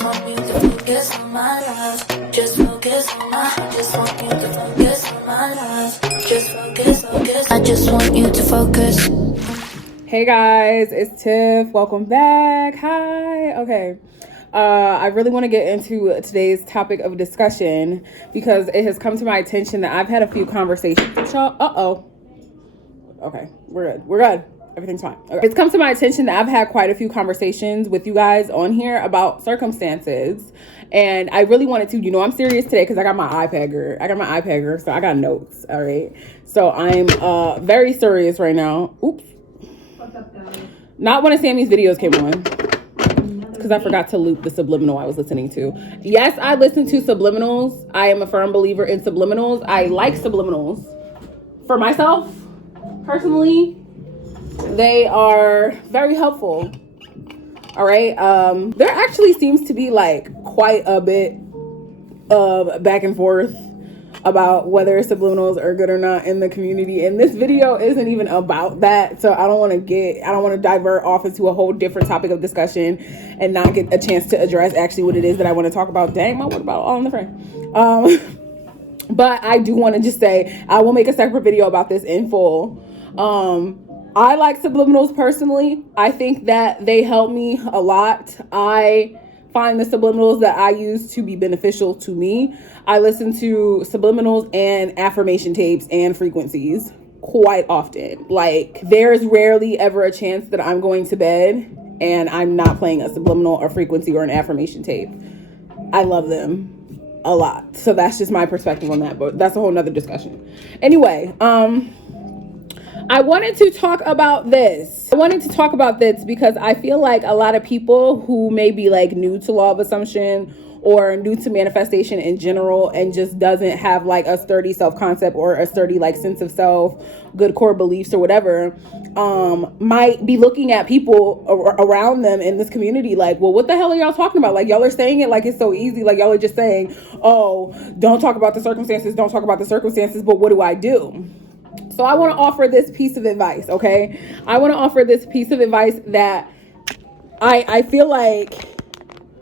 just want you to focus on my love. Just focus on my, just want you to focus on my love. Just focus, I just want you to focus. Hey guys, it's Tiff. Welcome back. Hi. Okay. I really want to get into today's topic of discussion because it has come to my attention that I've had a few conversations with y'all. Okay, we're good. Everything's fine. Okay. It's come to my attention that I've had quite a few conversations with you guys on here about circumstances. And I really wanted to, I'm serious today because I got my iPad girl. So I got notes. All right. So I'm very serious right now. Oops. Not one of Sammy's videos came on because I forgot to loop the subliminal I was listening to. Yes, I listen to subliminals. I am a firm believer in subliminals. I like subliminals. For myself, personally, they are very helpful. All right. There actually seems to be like quite a bit of back and forth about whether subliminals are good or not in the community, and this video isn't even about that, so I don't want to divert off into a whole different topic of discussion and not get a chance to address actually what it is that I want to talk about. Dang, my what about all in the frame. But I do want to just say I will make a separate video about this in full. I like subliminals personally. I think that they help me a lot. I find the subliminals that I use to be beneficial to me. I listen to subliminals and affirmation tapes and frequencies quite often. Like, there's rarely ever a chance that I'm going to bed and I'm not playing a subliminal or frequency or an affirmation tape. I love them a lot. So that's just my perspective on that, but that's a whole nother discussion. Anyway, I wanted to talk about this. Because I feel like a lot of people who may be like new to law of assumption or new to manifestation in general and just doesn't have like a sturdy self-concept or a sturdy like sense of self, good core beliefs or whatever, might be looking at people around them in this community like, well, what the hell are y'all talking about? Like, y'all are saying it like it's so easy. Like, y'all are just saying, oh, don't talk about the circumstances, but what do I do? So I want to offer this piece of advice, okay? I want to offer this piece of advice that I feel like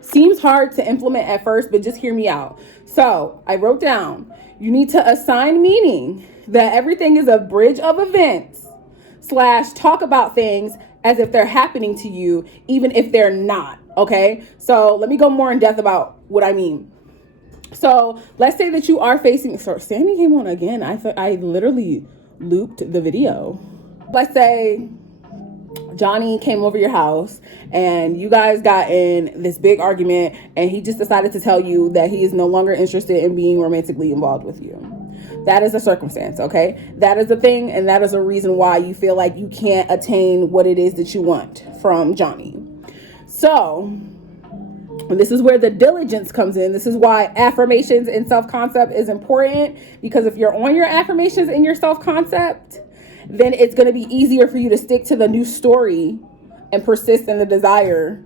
seems hard to implement at first, but just hear me out. So I wrote down, you need to assign meaning that everything is a bridge of events / talk about things as if they're happening to you, even if they're not, okay? So let me go more in depth about what I mean. So let's say that you are facing, sorry, Sammy came on again. I literally looped the video. Let's say Johnny came over your house and you guys got in this big argument and he just decided to tell you that he is no longer interested in being romantically involved with you. That is a circumstance, okay? That is a thing, and that is a reason why you feel like you can't attain what it is that you want from Johnny. So this is where the diligence comes in. This is why affirmations and self-concept is important, because if you're on your affirmations and your self-concept, then it's going to be easier for you to stick to the new story and persist in the desire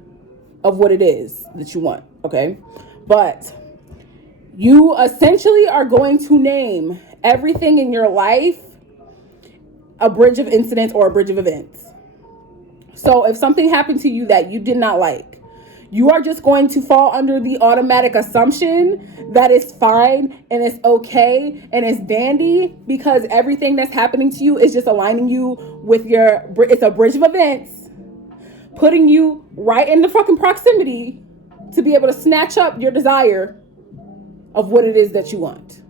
of what it is that you want, okay? But you essentially are going to name everything in your life a bridge of incidents or a bridge of events. So if something happened to you that you did not like, you are just going to fall under the automatic assumption that it's fine and it's okay and it's dandy, because everything that's happening to you is just aligning you with it's a bridge of events, putting you right in the fucking proximity to be able to snatch up your desire of what it is that you want.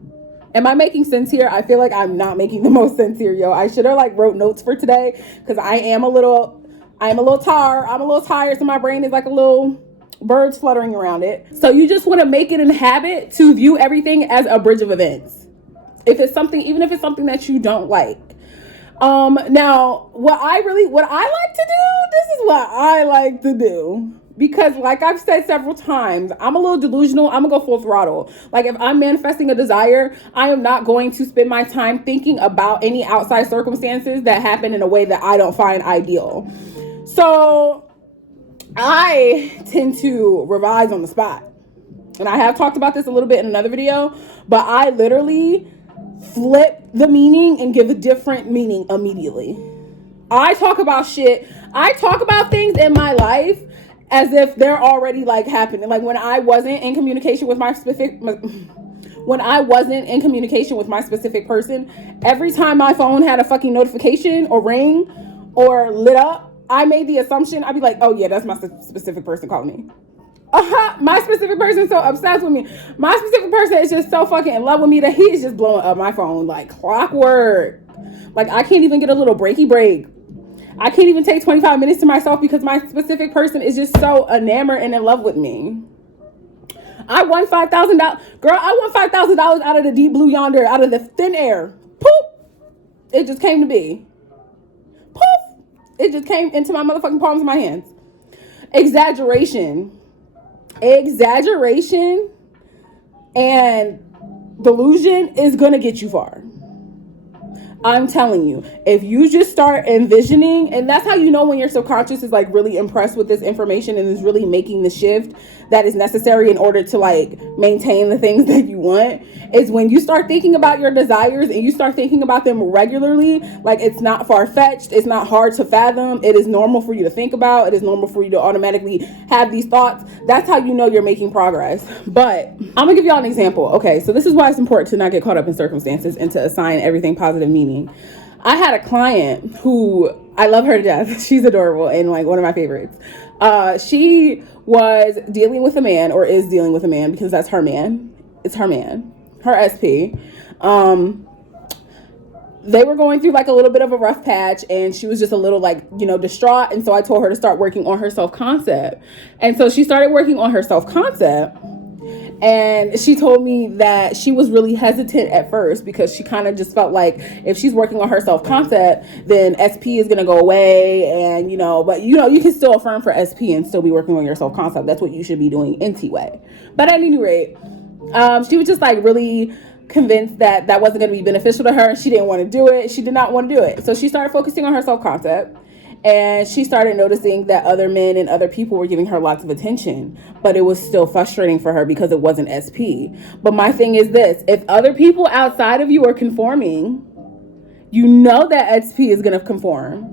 Am I making sense here? I feel like I'm not making the most sense here, yo. I should have like wrote notes for today because I am a little tired, so my brain is like a little birds fluttering around it. So you just want to make it a habit to view everything as a bridge of events. Even if it's something that you don't like. Now, what I like to do, because like I've said several times, I'm a little delusional. I'm gonna go full throttle. Like, if I'm manifesting a desire, I am not going to spend my time thinking about any outside circumstances that happen in a way that I don't find ideal. So I tend to revise on the spot. And I have talked about this a little bit in another video, but I literally flip the meaning and give a different meaning immediately. I talk about things in my life as if they're already like happening. Like when I wasn't in communication with my specific person, every time my phone had a fucking notification or ring or lit up, I made the assumption, I'd be like, oh yeah, that's my specific person calling me. My specific person is so obsessed with me. My specific person is just so fucking in love with me that he is just blowing up my phone like clockwork. Like I can't even get a little breaky break. I can't even take 25 minutes to myself because my specific person is just so enamored and in love with me. I won $5,000. Girl, I won $5,000 out of the deep blue yonder, out of the thin air. Poop. It just came to be. Poof. It just came into my motherfucking palms of my hands. Exaggeration and delusion is gonna get you far. I'm telling you, if you just start envisioning, and that's how you know when your subconscious is like really impressed with this information and is really making the shift that is necessary in order to like maintain the things that you want, is when you start thinking about your desires and you start thinking about them regularly. Like it's not far-fetched, it's not hard to fathom, it is normal for you to think about, it is normal for you to automatically have these thoughts. That's how you know you're making progress. But I'm gonna give y'all an example. Okay, so this is why it's important to not get caught up in circumstances and to assign everything positive meaning. I had a client who, I love her to death. She's adorable and like one of my favorites. She was dealing with a man, or is dealing with a man, because that's her man. It's her man, her SP. They were going through like a little bit of a rough patch, and she was just a little like, distraught. And so I told her to start working on her self-concept. And so she started working on her self-concept. And she told me that she was really hesitant at first because she kind of just felt like if she's working on her self-concept, then SP is going to go away. And, but you can still affirm for SP and still be working on your self-concept. That's what you should be doing anyway. But at any rate, she was just like really convinced that that wasn't going to be beneficial to her. She didn't want to do it. She did not want to do it. So she started focusing on her self-concept. And she started noticing that other men and other people were giving her lots of attention, but it was still frustrating for her because it wasn't SP. But my thing is this: if other people outside of you are conforming, you know that SP is going to conform.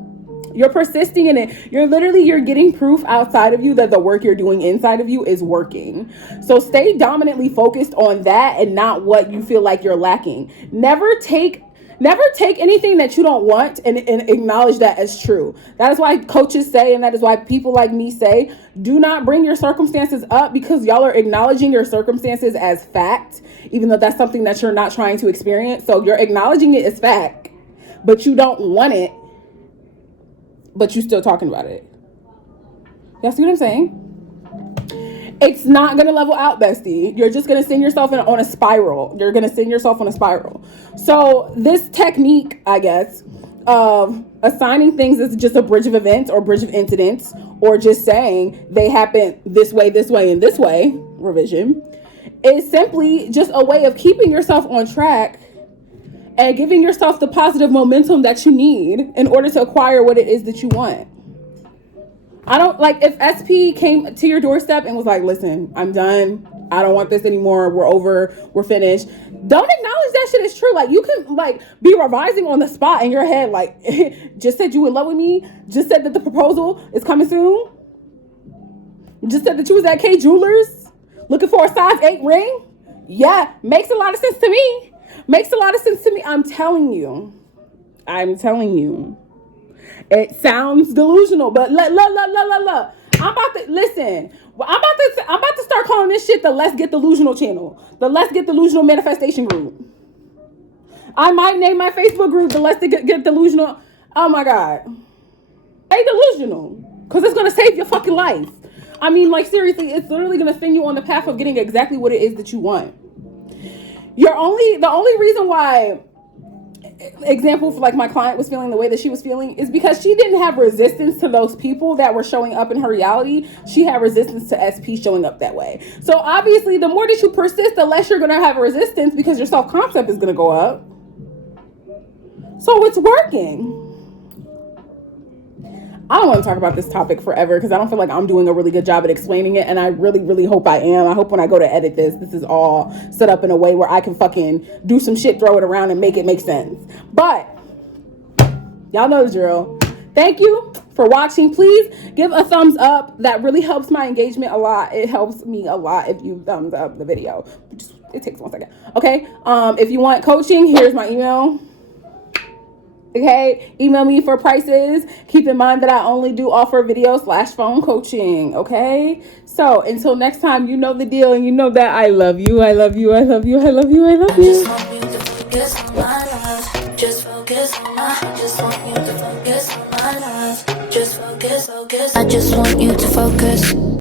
You're persisting in it. You're getting proof outside of you that the work you're doing inside of you is working. So stay dominantly focused on that and not what you feel like you're lacking. Never take anything that you don't want and acknowledge that as true. That is why coaches say, and that is why people like me say, do not bring your circumstances up, because y'all are acknowledging your circumstances as fact, even though that's something that you're not trying to experience. So you're acknowledging it as fact, but you don't want it, but you're still talking about it. Y'all see what I'm saying? It's not going to level out, bestie. You're just going to send yourself on a spiral. You're going to send yourself on a spiral. So this technique, I guess, of assigning things as just a bridge of events or bridge of incidents, or just saying they happen this way, and this way, revision, is simply just a way of keeping yourself on track and giving yourself the positive momentum that you need in order to acquire what it is that you want. I don't like if SP came to your doorstep and was like, listen, I'm done. I don't want this anymore. We're over. We're finished. Don't acknowledge that shit is true. Like you can like be revising on the spot in your head. Like just said you in love with me. Just said that the proposal is coming soon. Just said that you was at K Jewelers looking for a size 8 ring. Yeah. Makes a lot of sense to me. I'm telling you. It sounds delusional, but look. I'm about to listen. I'm about to start calling this shit the Let's Get Delusional channel, the Let's Get Delusional manifestation group. I might name my Facebook group the Let's Get Delusional. Oh my God, stay delusional, because it's gonna save your fucking life. I mean, like seriously, it's literally gonna send you on the path of getting exactly what it is that you want. The only reason why. Example, for like my client was feeling the way that she was feeling is because she didn't have resistance to those people that were showing up in her reality. She had resistance to SP showing up that way. So obviously the more that you persist, the less you're going to have a resistance, because your self-concept is going to go up. So it's working. I don't want to talk about this topic forever because I don't feel like I'm doing a really good job at explaining it, and I really, really hope I am. I hope when I go to edit this is all set up in a way where I can fucking do some shit, throw it around, and make it make sense. But y'all know the drill. Thank you for watching. Please give a thumbs up. That really helps my engagement a lot. It helps me a lot if you thumbs up the video. It takes 1 second. Okay. If you want coaching, here's my email. Okay, email me for prices. Keep in mind that I only do offer video/phone coaching. Okay, so until next time, you know the deal, and you know that I love you. I love you. I love you. I love you. I love you. Just want you to focus on my love. Just focus on my. Just want you to focus on my love. Just focus, focus. I just want you to focus.